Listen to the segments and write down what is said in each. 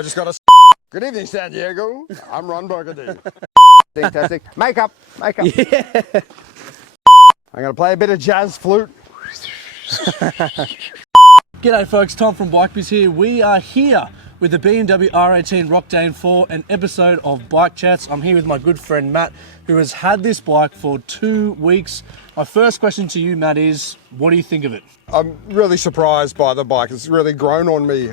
I just got a... Good evening, San Diego. I'm Ron Burgundy. Fantastic. Makeup. Yeah. I'm going to play a bit of jazz flute. G'day folks, Tom from Bike Biz here. We are here with the BMW R18 Roctane for an episode of Bike Chats. I'm here with my good friend Matt, who has had this bike for 2 weeks. My first question to you, Matt, is what do you think of it? I'm really surprised by the bike. It's really grown on me.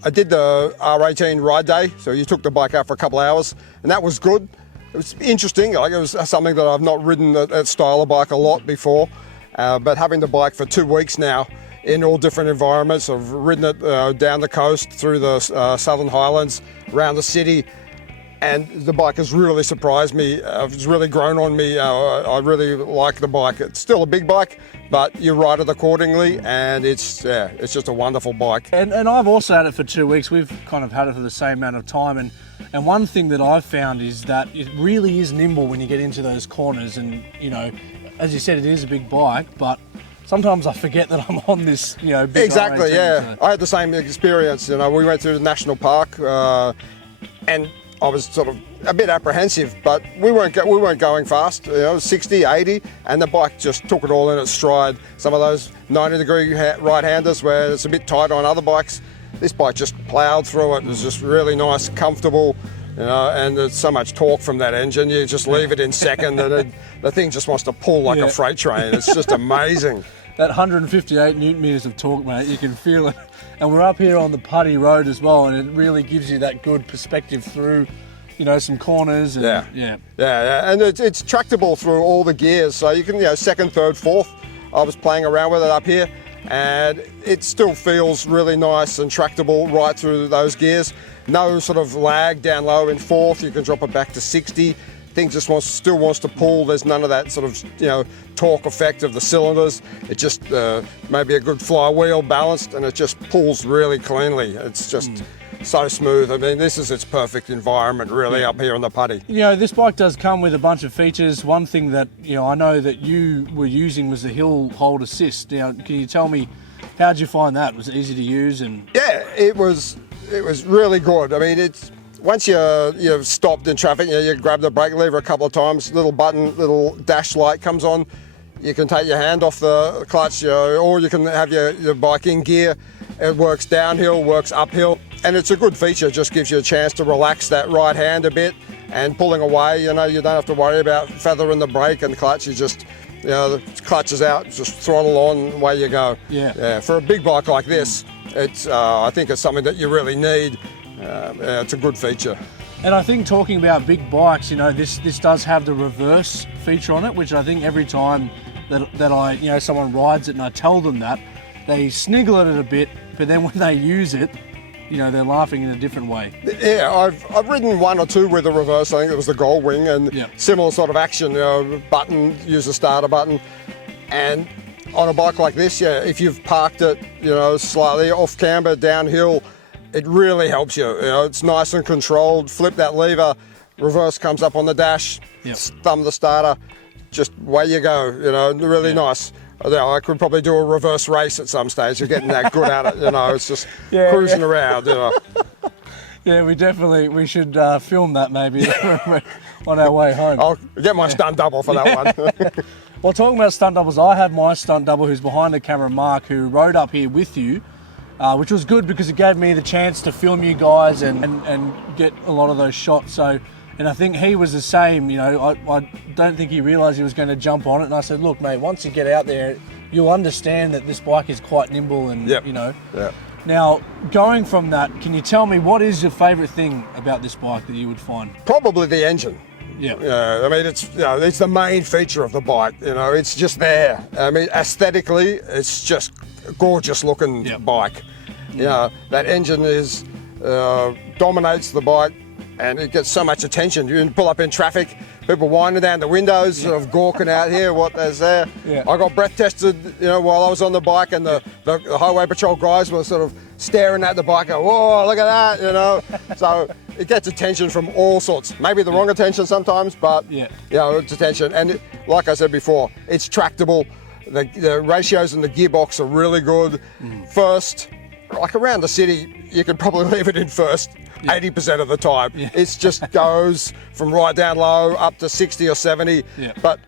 I did the R18 ride day, so you took the bike out for a couple of hours, and that was good. It was interesting. Like, it was something that I've not ridden that style of bike a lot before, but having the bike for 2 weeks now in all different environments. I've ridden it down the coast, through the Southern Highlands, around the city, and the bike has really surprised me. It's really grown on me. I really like the bike. It's still a big bike, but you ride it accordingly, and it's just a wonderful bike. And I've also had it for 2 weeks. We've kind of had it for the same amount of time, and one thing that I've found is that it really is nimble when you get into those corners, and you know, as you said, it is a big bike, but sometimes I forget that I'm on this, you know, big Exactly, R18, yeah. so. I had the same experience. You know, we went through the national park, and I was sort of a bit apprehensive, but we weren't going fast. You know, 60, 80, and the bike just took it all in its stride. Some of those 90-degree right-handers where it's a bit tight on other bikes, this bike just ploughed through it. It was just really nice, comfortable. You know, and there's so much torque from that engine. You just leave it in second, and the thing just wants to pull like a freight train. It's just amazing. That 158 newton meters of torque, mate, you can feel it. And we're up here on the putty road as well, and it really gives you that good perspective through, you know, some corners. And, yeah. And it's tractable through all the gears, so you can, you know, second, third, fourth. I was playing around with it up here, and it still feels really nice and tractable right through those gears. No sort of lag down low in fourth. You can drop it back to 60. Thing just still wants to pull. There's none of that sort of, you know, torque effect of the cylinders. It just maybe a good flywheel balanced, and it just pulls really cleanly. It's just so smooth. I mean, this is its perfect environment really up here on the putty. You know, this bike does come with a bunch of features. One thing that, you know, I know that you were using was the hill hold assist. Now, can you tell me, how did you find that? Was it easy to use? And yeah, it was really good. I mean, it's once you've stopped in traffic, you grab the brake lever a couple of times, little dash light comes on. You can take your hand off the clutch, or you can have your bike in gear. It works downhill, works uphill, and it's a good feature. It just gives you a chance to relax that right hand a bit, and pulling away, you know, you don't have to worry about feathering the brake and the clutch. You just, you know, the clutch is out, just throttle on, away you go. Yeah. For a big bike like this, it's I think it's something that you really need. It's a good feature. And I think talking about big bikes, you know, this does have the reverse feature on it, which I think every time that I, you know, someone rides it and I tell them that, they sniggle at it a bit, but then when they use it, you know, they're laughing in a different way. Yeah, I've ridden one or two with the reverse. I think it was the Gold Wing, and similar sort of action. You know, use the starter button, and on a bike like this, if you've parked it, you know, slightly off camber, downhill, it really helps you. You know, it's nice and controlled. Flip that lever, reverse comes up on the dash, thumb the starter, just away you go. You know, really nice. You know, I could probably do a reverse race at some stage. You're getting that good at it. You know, it's just cruising around. You know. Yeah, we should film that maybe on our way home. I'll get my stunt double for that one. Well, talking about stunt doubles, I had my stunt double who's behind the camera, Mark, who rode up here with you, which was good because it gave me the chance to film you guys and get a lot of those shots. So, and I think he was the same. You know, I don't think he realised he was going to jump on it. And I said, look, mate, once you get out there, you'll understand that this bike is quite nimble and, you know. Yeah. Now, going from that, can you tell me what is your favourite thing about this bike that you would find? Probably the engine. Yeah. I mean, it's, you know, it's the main feature of the bike. You know, it's just there. I mean, aesthetically, it's just a gorgeous looking bike. You know, that engine dominates the bike, and it gets so much attention. You can pull up in traffic, people winding down the windows, sort of gawking out here, what there's there. Yeah. I got breath tested, you know, while I was on the bike, and the highway patrol guys were sort of staring at the bike, going, whoa, look at that, you know. So it gets attention from all sorts. Maybe the wrong attention sometimes, but you know, it's attention. And like I said before, it's tractable. The ratios in the gearbox are really good. First, like around the city, you could probably leave it in first 80% of the time. It just goes from right down low up to 60 or 70. But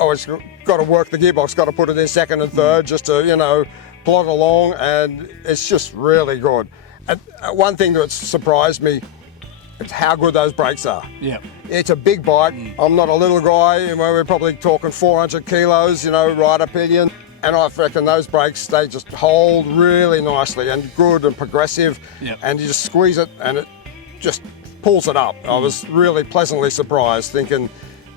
it's got to work the gearbox, got to put it in second and third just to, you know, plod along, and it's just really good. And one thing that surprised me, it's how good those brakes are. It's a big bike. I'm not a little guy. You know, we're probably talking 400 kilos, you know, rider pillion. And I reckon those brakes, they just hold really nicely and good and progressive. And you just squeeze it and it just pulls it up. I was really pleasantly surprised, thinking,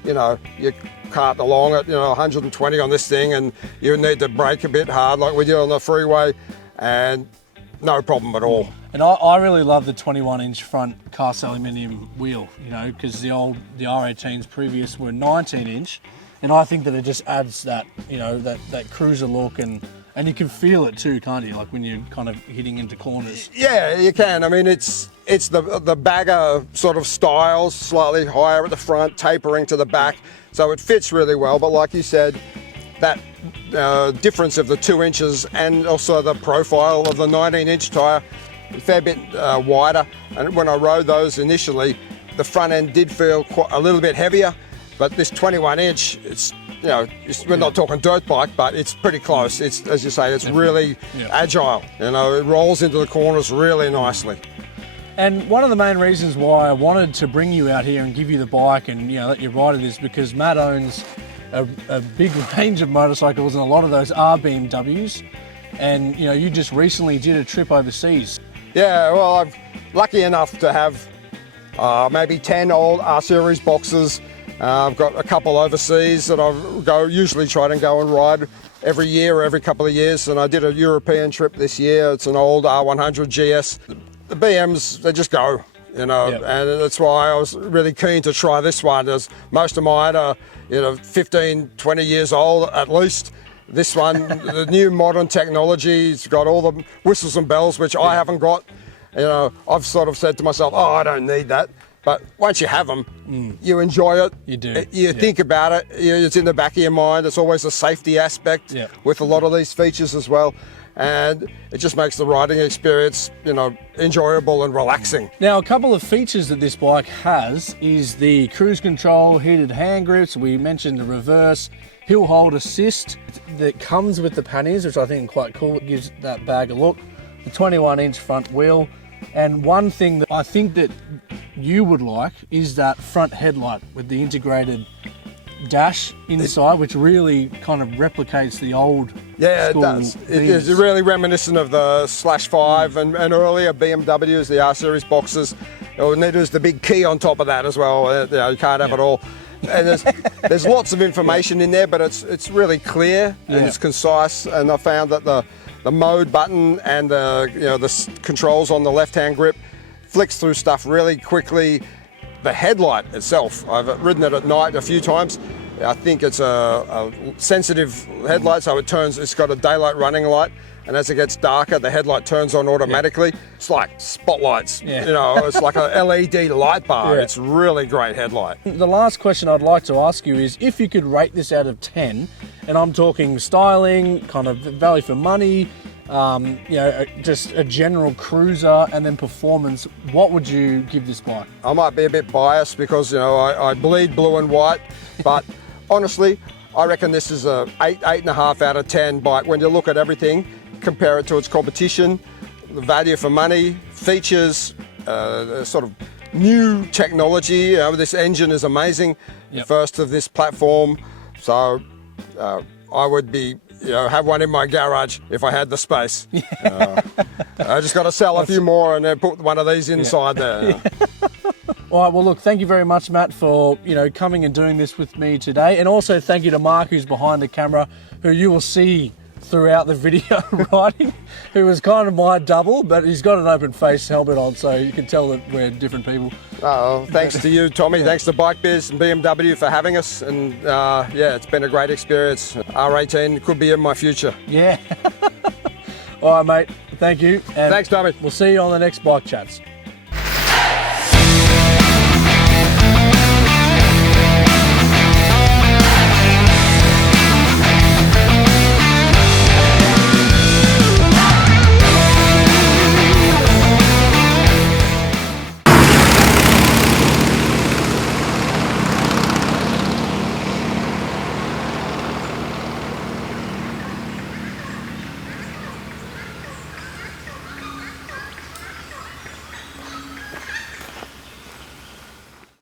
you know, you cart along at, you know, 120 on this thing and you need to brake a bit hard like we do on the freeway, and no problem at all. And I really love the 21-inch front cast aluminium wheel, you know, because the R18s previous were 19-inch. And I think that it just adds that, you know, that cruiser look, and you can feel it too, can't you? Like when you're kind of hitting into corners. Yeah, you can. I mean, it's the bagger sort of styles, slightly higher at the front, tapering to the back, so it fits really well. But like you said, that difference of the 2 inches and also the profile of the 19-inch tyre, a fair bit wider. And when I rode those initially, the front end did feel a little bit heavier. But this 21-inch, it's, you know, we're not talking dirt bike, but it's pretty close. It's, as you say, it's really agile. You know, it rolls into the corners really nicely. And one of the main reasons why I wanted to bring you out here and give you the bike and, you know, let you ride it is because Matt owns a big range of motorcycles, and a lot of those are BMWs. And, you know, you just recently did a trip overseas. Yeah, well, I'm lucky enough to have maybe 10 old R-Series boxes. I've got a couple overseas that I usually try to go and ride every year or every couple of years, and I did a European trip this year. It's an old R100 GS. The BMs, they just go, you know, and that's why I was really keen to try this one, as most of mine are, you know, 15, 20 years old at least. This one, the new modern technology, it's got all the whistles and bells, which I haven't got. You know, I've sort of said to myself, oh, I don't need that. But once you have them, you enjoy it. You do. You think about it. It's in the back of your mind. It's always a safety aspect with a lot of these features as well. And it just makes the riding experience, you know, enjoyable and relaxing. Now, a couple of features that this bike has is the cruise control, heated hand grips. We mentioned the reverse hill hold assist that comes with the panniers, which I think is quite cool. It gives that bag a look. The 21-inch front wheel. And one thing that I think that you would like is that front headlight with the integrated dash inside, which really kind of replicates the old it does. It is really reminiscent of the /5 and earlier BMWs, the R-Series boxes. And there's the big key on top of that as well. You know, you can't have it all. And there's lots of information in there, but it's really clear and it's concise. And I found that the mode button and the controls on the left-hand grip flicks through stuff really quickly. The headlight itself, I've ridden it at night a few times. I think it's a sensitive headlight, so it's got a daylight running light, and as it gets darker, the headlight turns on automatically. It's like spotlights, you know, it's like a LED light bar. It's really great headlight. The last question I'd like to ask you is if you could rate this out of 10, and I'm talking styling, kind of value for money, you know, just a general cruiser, and then performance, what would you give this bike? I might be a bit biased because, you know, I bleed blue and white, but honestly, I reckon this is a 8.5 out of 10 bike. When you look at everything, compare it to its competition, the value for money, features, sort of new technology. You know, this engine is amazing, the first of this platform. So I would be, you know, have one in my garage if I had the space. I just got to sell a few more and then put one of these inside there. All right, well, look, thank you very much, Matt, for, you know, coming and doing this with me today. And also thank you to Mark, who's behind the camera, who you will see throughout the video riding, who was kind of my double, but he's got an open face helmet on, so you can tell that we're different people. Thanks to you, Tommy. Thanks to Bike Biz and BMW for having us. And it's been a great experience. R18 could be in my future. Yeah. All right, mate. Thank you. And thanks, Tommy. We'll see you on the next Bike Chats.